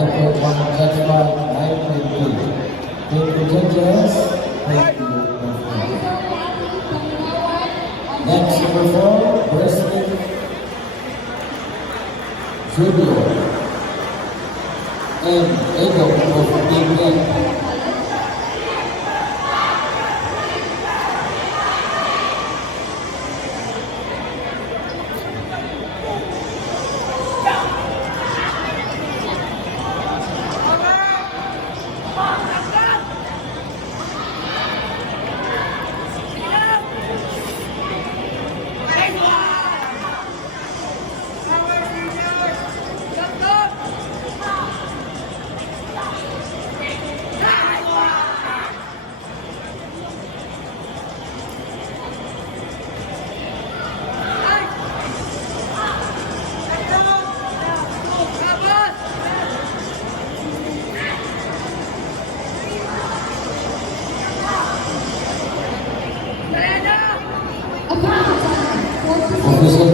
One judgment, 9.2. Thank you, judges. Thank you. Next, number 4, Wrestling Junior and Edo of Big Ben. Official